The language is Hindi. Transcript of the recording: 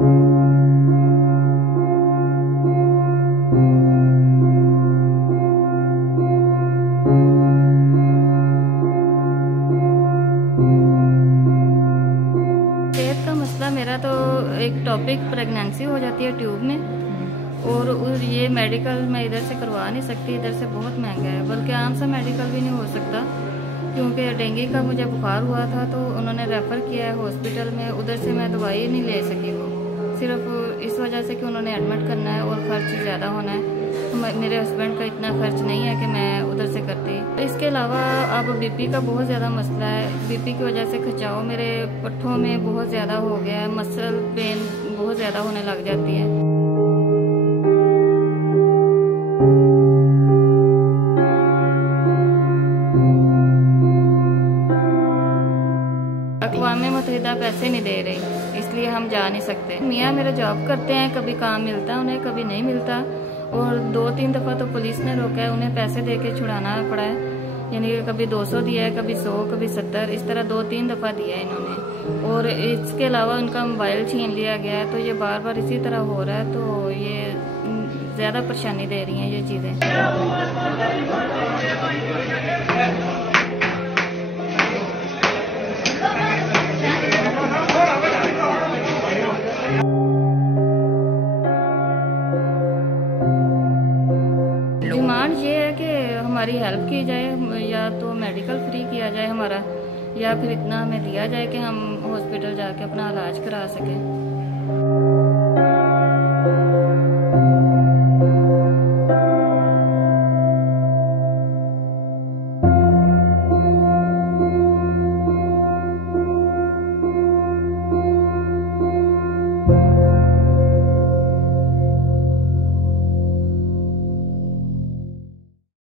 सेहत का मसला मेरा तो एक टॉपिक प्रेगनेंसी हो जाती है ट्यूब में, और ये मेडिकल मैं इधर से करवा नहीं सकती, इधर से बहुत महंगा है, बल्कि आम सा मेडिकल भी नहीं हो सकता, क्योंकि डेंगू का मुझे बुखार हुआ था तो उन्होंने रेफ़र किया है हॉस्पिटल में। उधर से मैं दवाई नहीं ले सकी, वो सिर्फ इस वजह से कि उन्होंने एडमिट करना है और ख़र्च ज़्यादा होना है। तो मेरे हस्बैंड का इतना खर्च नहीं है कि मैं उधर से करती। इसके अलावा अब बीपी का बहुत ज़्यादा मसला है। बीपी की वजह से खिंचाव मेरे पट्ठों में बहुत ज़्यादा हो गया है, मसल पेन बहुत ज़्यादा होने लग जाती है। अक़वाम मुत्तहिदा पैसे नहीं दे रही, इसलिए हम जा नहीं सकते। मियाँ मेरा जॉब करते हैं, कभी काम मिलता है उन्हें, कभी नहीं मिलता, और 2-3 दफ़ा तो पुलिस ने रोका है, उन्हें पैसे दे के छुड़ाना पड़ा है। यानी कि कभी 200 दिया है, कभी 100, कभी 70, इस तरह 2-3 दफ़ा दिया है इन्होंने। और इसके अलावा उनका मोबाइल छीन लिया गया है, तो ये बार बार इसी तरह हो रहा है, तो ये ज़्यादा परेशानी दे रही हैं ये चीज़ें। डिमांड ये है कि हमारी हेल्प की जाए, या तो मेडिकल फ्री किया जाए हमारा, या फिर इतना हमें दिया जाए कि हम हॉस्पिटल जाके अपना इलाज करा सकें।